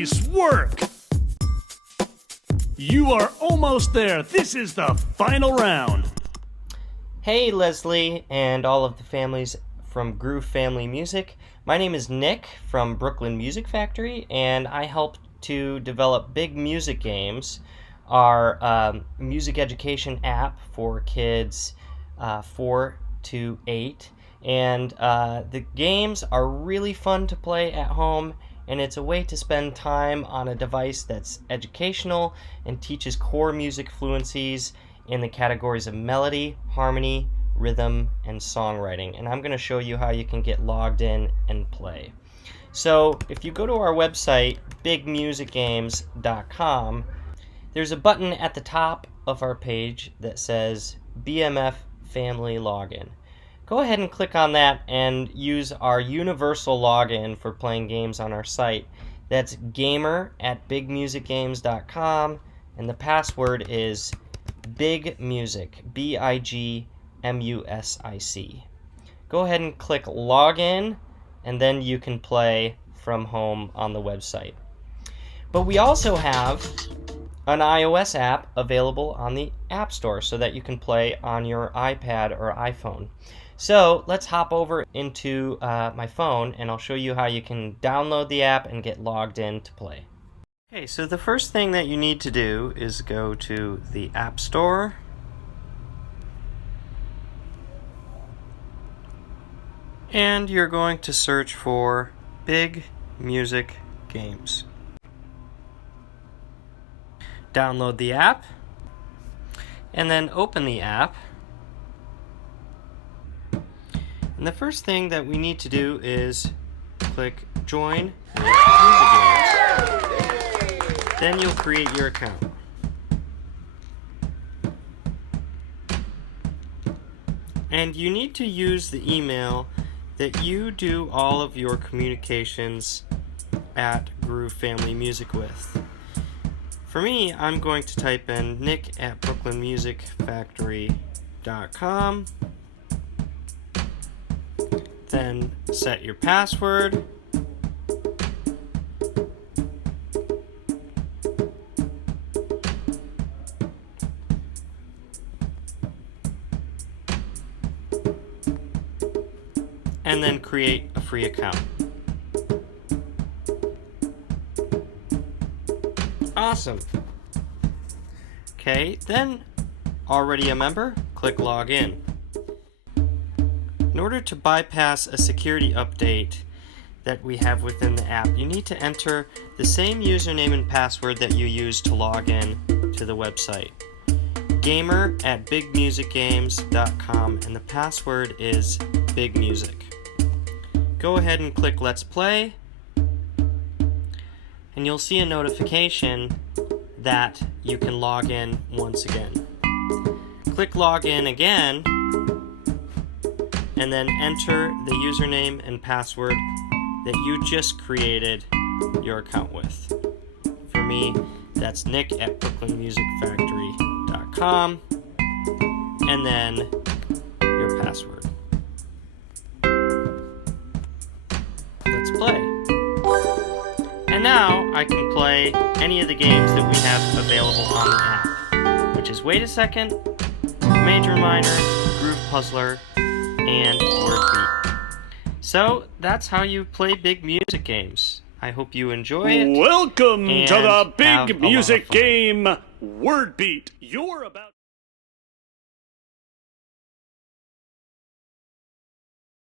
Nice work! You are almost there. This is the final round. Hey Leslie and all of the families from Groove Family Music. My name is Nick from Brooklyn Music Factory, and I help to develop Big Music Games, our music education app for kids 4 to 8. And the games are really fun to play at home, and it's a way to spend time on a device that's educational and teaches core music fluencies in the categories of melody, harmony, rhythm, and songwriting. And I'm going to show you how you can get logged in and play. So if you go to our website, bigmusicgames.com, there's a button at the top of our page that says BMF Family Login. Go ahead and click on that and use our universal login for playing games on our site. That's gamer@bigmusicgames.com, and the password is BIGMUSIC, BIGMUSIC. Go ahead and click login, and then you can play from home on the website. But we also have an iOS app available on the App Store so that you can play on your iPad or iPhone. So let's hop over into my phone, and I'll show you how you can download the app and get logged in to play. Okay, so the first thing that you need to do is go to the App Store. And you're going to search for Big Music Games. Download the app, and then open the app. And the first thing that we need to do is click Join Music Games. Then you'll create your account. And you need to use the email that you do all of your communications at Groove Family Music with. For me, I'm going to type in nick@brooklynmusicfactory.com. Then set your password. And then create a free account. Awesome. Okay, then already a member, click Login. In order to bypass a security update that we have within the app, you need to enter the same username and password that you used to log in to the website. Gamer@bigmusicgames.com, and the password is BigMusic. Go ahead and click Let's Play, and you'll see a notification that you can log in once again. Click Login again, and then enter the username and password that you just created your account with. For me, that's nick@brooklynmusicfactory.com, and then your password. Let's play. And now I can play any of the games that we have available on the app, which is Wait a Second, Major Minor, Groove Puzzler, and Word Beat. So that's how you play Big Music Games. I hope you enjoy it. Welcome to the have Big a lot of Music fun. Game Word Beat. You're about